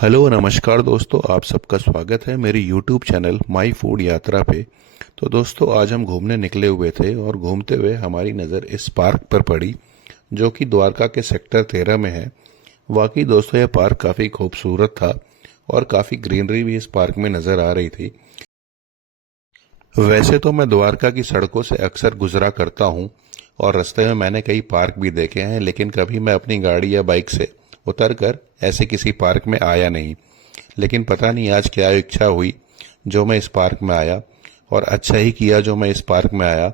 Hello नमस्कार दोस्तों, आप सबका स्वागत है मेरी यूट्यूब चैनल माई फूड यात्रा पे। तो दोस्तों, आज हम घूमने निकले हुए थे और घूमते हुए हमारी नज़र इस पार्क पर पड़ी जो कि द्वारका के सेक्टर 13 में है। वाकई दोस्तों, यह पार्क काफ़ी खूबसूरत था और काफ़ी ग्रीनरी भी इस पार्क में नज़र आ रही थी। वैसे तो मैं द्वारका की सड़कों से अक्सर गुजरा करता हूँ और रास्ते में मैंने कई पार्क भी देखे हैं, लेकिन कभी मैं अपनी गाड़ी या बाइक से उतरकर ऐसे किसी पार्क में आया नहीं। लेकिन पता नहीं आज क्या इच्छा हुई जो मैं इस पार्क में आया, और अच्छा ही किया जो मैं इस पार्क में आया।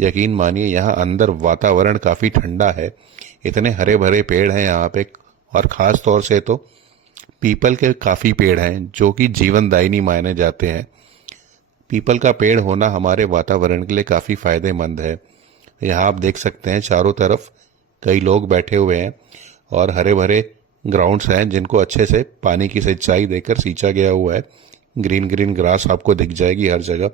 यकीन मानिए, यहाँ अंदर वातावरण काफ़ी ठंडा है। इतने हरे भरे पेड़ हैं यहाँ पे, और ख़ास तौर से तो पीपल के काफ़ी पेड़ हैं जो कि जीवनदायिनी माने जाते हैं। पीपल का पेड़ होना हमारे वातावरण के लिए काफ़ी फायदेमंद है। यहाँ आप देख सकते हैं चारों तरफ कई लोग बैठे हुए हैं और हरे भरे ग्राउंड्स हैं जिनको अच्छे से पानी की सिंचाई देकर सींचा गया हुआ है। ग्रीन ग्रीन ग्रास आपको दिख जाएगी हर जगह।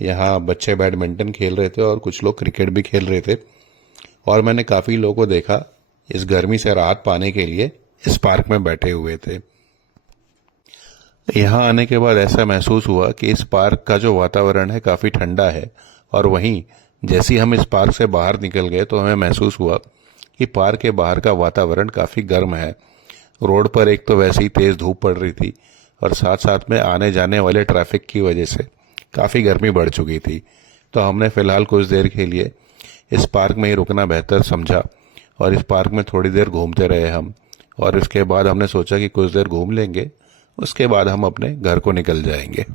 यहाँ बच्चे बैडमिंटन खेल रहे थे और कुछ लोग क्रिकेट भी खेल रहे थे, और मैंने काफ़ी लोगों को देखा इस गर्मी से राहत पाने के लिए इस पार्क में बैठे हुए थे। यहाँ आने के बाद ऐसा महसूस हुआ कि इस पार्क का जो वातावरण है काफ़ी ठंडा है, और वहीं जैसे ही हम इस पार्क से बाहर निकल गए तो हमें महसूस हुआ कि पार्क के बाहर का वातावरण काफ़ी गर्म है। रोड पर एक तो वैसे ही तेज़ धूप पड़ रही थी, और साथ साथ में आने जाने वाले ट्रैफिक की वजह से काफ़ी गर्मी बढ़ चुकी थी। तो हमने फ़िलहाल कुछ देर के लिए इस पार्क में ही रुकना बेहतर समझा, और इस पार्क में थोड़ी देर घूमते रहे हम। और इसके बाद हमने सोचा कि कुछ देर घूम लेंगे, उसके बाद हम अपने घर को निकल जाएंगे।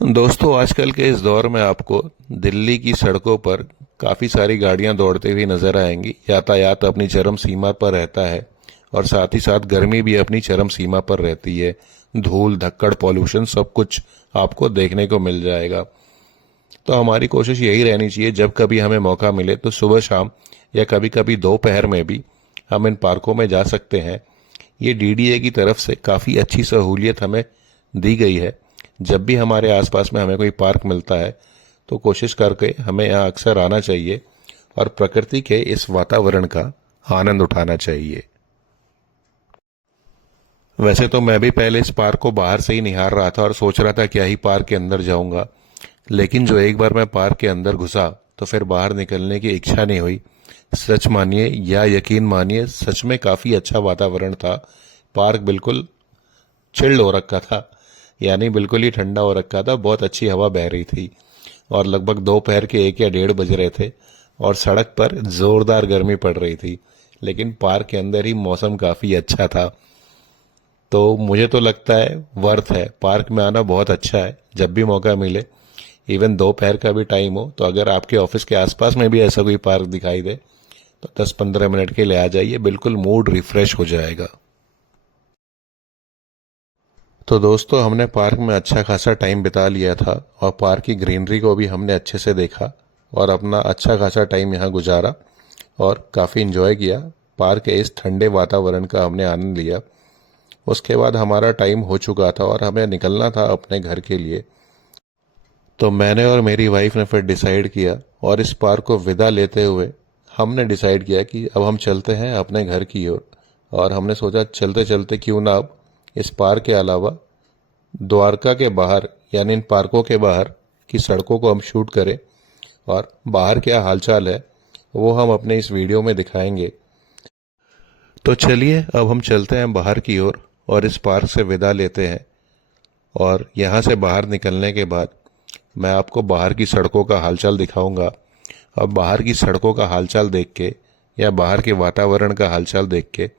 दोस्तों, आजकल के इस दौर में आपको दिल्ली की सड़कों पर काफ़ी सारी गाड़ियां दौड़ती हुई नजर आएंगी। यातायात अपनी चरम सीमा पर रहता है, और साथ ही साथ गर्मी भी अपनी चरम सीमा पर रहती है। धूल धक्कड़ पॉल्यूशन सब कुछ आपको देखने को मिल जाएगा। तो हमारी कोशिश यही रहनी चाहिए, जब कभी हमें मौका मिले तो सुबह शाम या कभी कभी दोपहर में भी हम इन पार्कों में जा सकते हैं। ये डीडीए की तरफ से काफ़ी अच्छी सहूलियत हमें दी गई है। जब भी हमारे आसपास में हमें कोई पार्क मिलता है तो कोशिश करके हमें यहाँ अक्सर आना चाहिए और प्रकृति के इस वातावरण का आनंद उठाना चाहिए। वैसे तो मैं भी पहले इस पार्क को बाहर से ही निहार रहा था और सोच रहा था क्या ही पार्क के अंदर जाऊंगा, लेकिन जो एक बार मैं पार्क के अंदर घुसा तो फिर बाहर निकलने की इच्छा नहीं हुई। सच मानिए या यकीन मानिए, सच में काफ़ी अच्छा वातावरण था। पार्क बिल्कुल चिल्ड हो रखा था, यानी बिल्कुल ही ठंडा हो रखा था। बहुत अच्छी हवा बह रही थी और लगभग दोपहर के 1 या 1:30 बज रहे थे, और सड़क पर जोरदार गर्मी पड़ रही थी, लेकिन पार्क के अंदर ही मौसम काफ़ी अच्छा था। तो मुझे तो लगता है वर्थ है, पार्क में आना बहुत अच्छा है जब भी मौका मिले। इवन दोपहर का भी टाइम हो तो अगर आपके ऑफिस के आसपास में भी ऐसा कोई पार्क दिखाई दे तो 10-15 मिनट के लिए आ जाइए, बिल्कुल मूड रिफ्रेश हो जाएगा। तो दोस्तों, हमने पार्क में अच्छा खासा टाइम बिता लिया था और पार्क की ग्रीनरी को भी हमने अच्छे से देखा और अपना अच्छा खासा टाइम यहाँ गुजारा और काफ़ी इन्जॉय किया। पार्क के इस ठंडे वातावरण का हमने आनंद लिया। उसके बाद हमारा टाइम हो चुका था और हमें निकलना था अपने घर के लिए। तो मैंने और मेरी वाइफ ने फिर डिसाइड किया, और इस पार्क को विदा लेते हुए हमने डिसाइड किया कि अब हम चलते हैं अपने घर की ओर। और हमने सोचा चलते चलते क्यों ना अब इस पार्क के अलावा द्वारका के बाहर, यानी इन पार्कों के बाहर की सड़कों को हम शूट करें, और बाहर क्या हालचाल है वो हम अपने इस वीडियो में दिखाएंगे। तो चलिए अब हम चलते हैं बाहर की ओर और इस पार्क से विदा लेते हैं। और यहाँ से बाहर निकलने के बाद मैं आपको बाहर की सड़कों का हालचाल दिखाऊंगा। अब बाहर की सड़कों का हालचाल देख के या बाहर के वातावरण का हालचाल देख के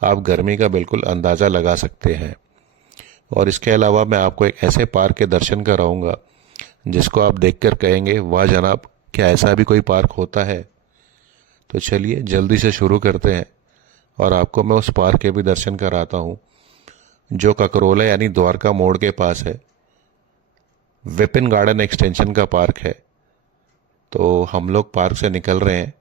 आप गर्मी का बिल्कुल अंदाज़ा लगा सकते हैं। और इसके अलावा मैं आपको एक ऐसे पार्क के दर्शन कराऊंगा जिसको आप देखकर कहेंगे, वाह जनाब, क्या ऐसा भी कोई पार्क होता है। तो चलिए जल्दी से शुरू करते हैं और आपको मैं उस पार्क के भी दर्शन कराता हूँ जो ककरोला यानी द्वारका मोड़ के पास है। विपिन गार्डन एक्सटेंशन का पार्क है। तो हम लोग पार्क से निकल रहे हैं।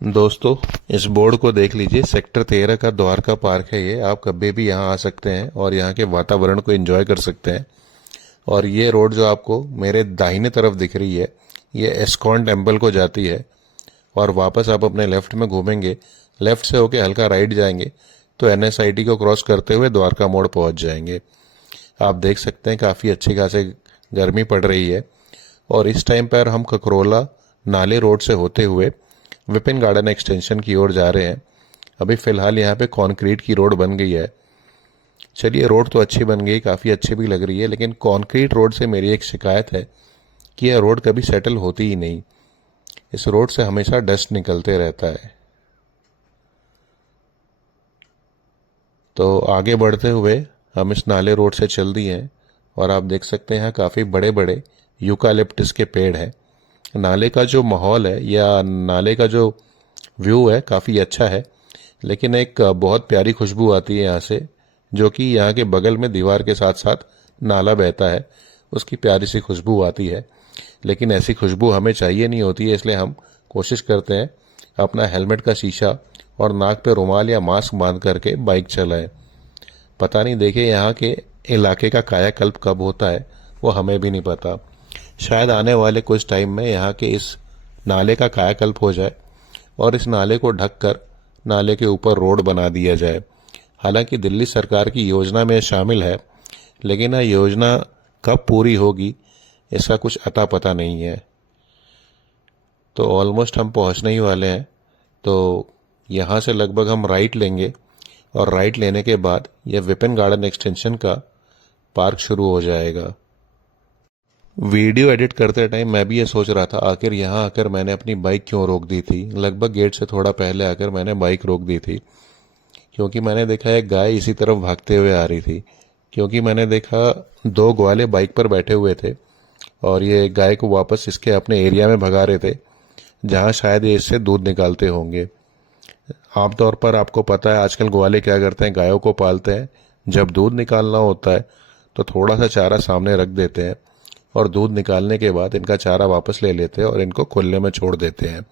दोस्तों, इस बोर्ड को देख लीजिए, सेक्टर 13 का द्वारका पार्क है ये। आप कभी भी यहाँ आ सकते हैं और यहाँ के वातावरण को एंजॉय कर सकते हैं। और ये रोड जो आपको मेरे दाहिने तरफ दिख रही है, ये एस्कॉन टेम्पल को जाती है। और वापस आप अपने लेफ्ट में घूमेंगे, लेफ्ट से होके हल्का राइट जाएंगे तो NSIT को क्रॉस करते हुए द्वारका मोड़ पहुंच जाएंगे। आप देख सकते हैं काफ़ी अच्छी खासी गर्मी पड़ रही है। और इस टाइम पर हम खकरोला नाले रोड से होते हुए विपिन गार्डन एक्सटेंशन की ओर जा रहे हैं। अभी फ़िलहाल यहाँ पे कंक्रीट की रोड बन गई है। चलिए, रोड तो अच्छी बन गई, काफ़ी अच्छी भी लग रही है, लेकिन कंक्रीट रोड से मेरी एक शिकायत है कि यह रोड कभी सेटल होती ही नहीं। इस रोड से हमेशा डस्ट निकलते रहता है। तो आगे बढ़ते हुए हम इस नाले रोड से चल दिए हैं और आप देख सकते हैं यहाँ काफ़ी बड़े बड़े यूकालिप्टस के पेड़ हैं। नाले का जो माहौल है या नाले का जो व्यू है काफ़ी अच्छा है, लेकिन एक बहुत प्यारी खुशबू आती है यहाँ से, जो कि यहाँ के बगल में दीवार के साथ साथ नाला बहता है, उसकी प्यारी सी खुशबू आती है। लेकिन ऐसी खुशबू हमें चाहिए नहीं होती है, इसलिए हम कोशिश करते हैं अपना हेलमेट का शीशा और नाक पे रुमाल या मास्क बांध करके बाइक चलाएं। पता नहीं, देखिए यहाँ के इलाके का कायाकल्प कब होता है वो हमें भी नहीं पता। शायद आने वाले कुछ टाइम में यहाँ के इस नाले का कायाकल्प हो जाए और इस नाले को ढककर नाले के ऊपर रोड बना दिया जाए। हालांकि दिल्ली सरकार की योजना में शामिल है, लेकिन यह योजना कब पूरी होगी इसका कुछ अता पता नहीं है। तो ऑलमोस्ट हम पहुंचने ही वाले हैं। तो यहाँ से लगभग हम राइट लेंगे और राइट लेने के बाद यह विपिन गार्डन एक्सटेंशन का पार्क शुरू हो जाएगा। वीडियो एडिट करते टाइम मैं भी ये सोच रहा था आखिर यहाँ आकर मैंने अपनी बाइक क्यों रोक दी थी। लगभग गेट से थोड़ा पहले आकर मैंने बाइक रोक दी थी, क्योंकि मैंने देखा एक गाय इसी तरफ भागते हुए आ रही थी। क्योंकि मैंने देखा 2 ग्वाले बाइक पर बैठे हुए थे और ये गाय को वापस इसके अपने एरिया में भगा रहे थे, जहाँ शायद ये इससे दूध निकालते होंगे। आमतौर पर आपको पता है आजकल ग्वाले क्या करते हैं, गायों को पालते हैं, जब दूध निकालना होता है तो थोड़ा सा चारा सामने रख देते हैं और दूध निकालने के बाद इनका चारा वापस ले लेते हैं और इनको खुले में छोड़ देते हैं।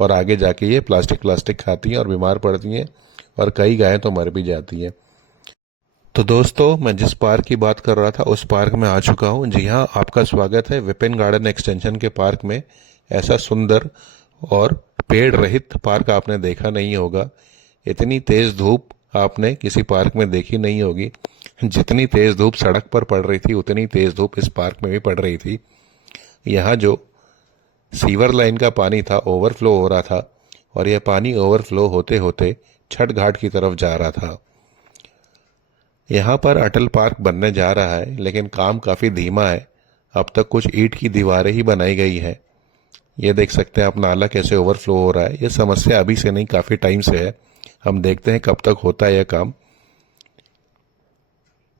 और आगे जाके ये प्लास्टिक खाती हैं और बीमार पड़ती हैं और कई गायें तो मर भी जाती हैं। तो दोस्तों, मैं जिस पार्क की बात कर रहा था उस पार्क में आ चुका हूँ। जी हाँ, आपका स्वागत है विपिन गार्डन एक्सटेंशन के पार्क में। ऐसा सुंदर और पेड़ रहित पार्क आपने देखा नहीं होगा। इतनी तेज धूप आपने किसी पार्क में देखी नहीं होगी। जितनी तेज धूप सड़क पर पड़ रही थी उतनी तेज धूप इस पार्क में भी पड़ रही थी। यहाँ जो सीवर लाइन का पानी था ओवरफ्लो हो रहा था और यह पानी ओवरफ्लो होते होते छठ घाट की तरफ जा रहा था। यहाँ पर अटल पार्क बनने जा रहा है, लेकिन काम काफ़ी धीमा है। अब तक कुछ ईंट की दीवारें ही बनाई गई हैं। ये देख सकते हैं आप नाला कैसे ओवरफ्लो हो रहा है। ये समस्या अभी से नहीं, काफ़ी टाइम से है। हम देखते हैं कब तक होता है यह काम।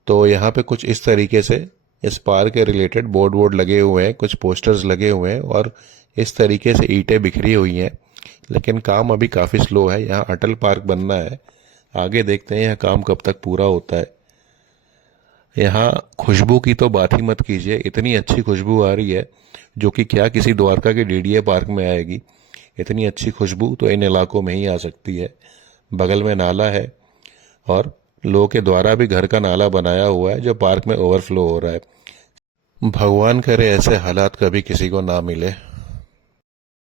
तो यहाँ पे कुछ इस तरीके से इस पार्क के रिलेटेड बोर्ड लगे हुए हैं, कुछ पोस्टर्स लगे हुए हैं और इस तरीके से ईंटें बिखरी हुई हैं, लेकिन काम अभी काफ़ी स्लो है। यहाँ अटल पार्क बनना है, आगे देखते हैं यह काम कब तक पूरा होता है। यहाँ खुशबू की तो बात ही मत कीजिए, इतनी अच्छी खुशबू आ रही है जो कि क्या किसी द्वारका के DDA पार्क में आएगी। इतनी अच्छी खुशबू तो इन इलाकों में ही आ सकती है। बगल में नाला है और लोगों के द्वारा भी घर का नाला बनाया हुआ है जो पार्क में ओवरफ्लो हो रहा है। भगवान करे ऐसे हालात कभी किसी को ना मिले।